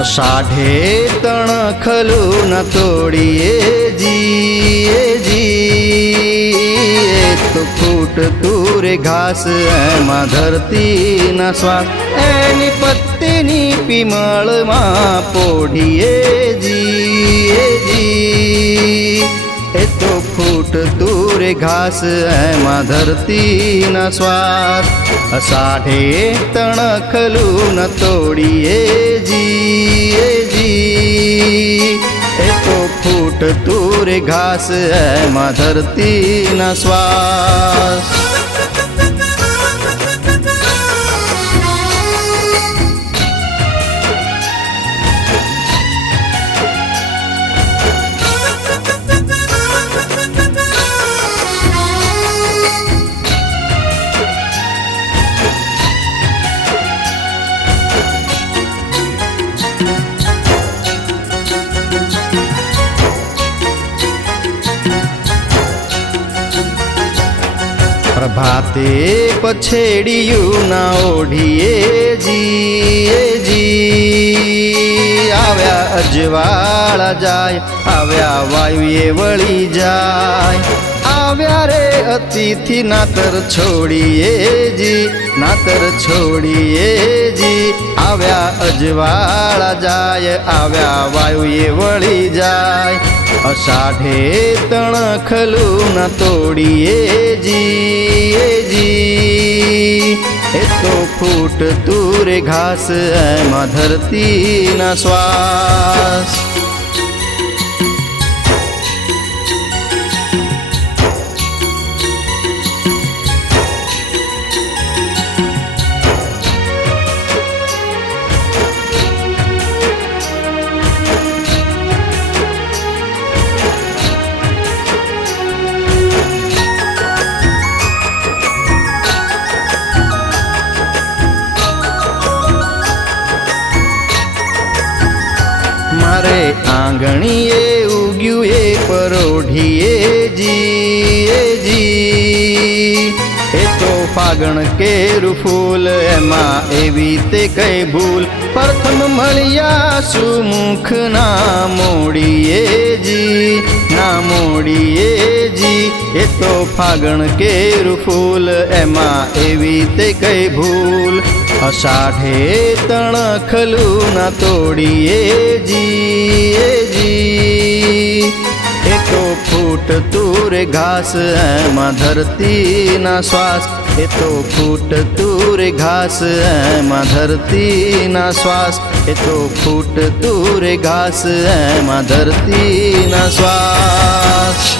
अषाढ़े तणखलू न तोड़िए जी तो फूट तूरे घास एमा धरती न श्वास एनी पत्तीनी पीमळ मां पोढ़िए जी ए तो फूट तूरे घास एमा धरती न श्वास अषाढ़े तणखलू न तोड़िए जी ए तो फूट तूरे घास एमा धरती न श्वास। प्रभाते पछेड़ियू ना ओढ़िए जी आव्या अजवाड़ा जाय आव्या वायुए वળી जाय आव्या रे अतिथि नातर छोड़िए जी आव्या अजवाड़ा जाय आव्या वायुए वળી जाय अषाढ़े तणखलू न तोड़िए जी ए तो फूट तूरे घास एमा धरती न श्वास। मारे आंगणीए उग्यू ए परोढ़िए जी ए तो फागण केरू फूल एमा एवी ते कई भूल प्रथम मळिया सुमुख ना मोड़िए जी ए तो फागण केरू फूल एमा एवी ते कई भूल अषाढ़े तणखलू न तोड़िए जी ए तो फूट तूरे घास एमा धरती न श्वास ए तो फूट तूरे घास एमा धरती न श्वास ए तो फूट तूरे घास एमा धरती न श्वास।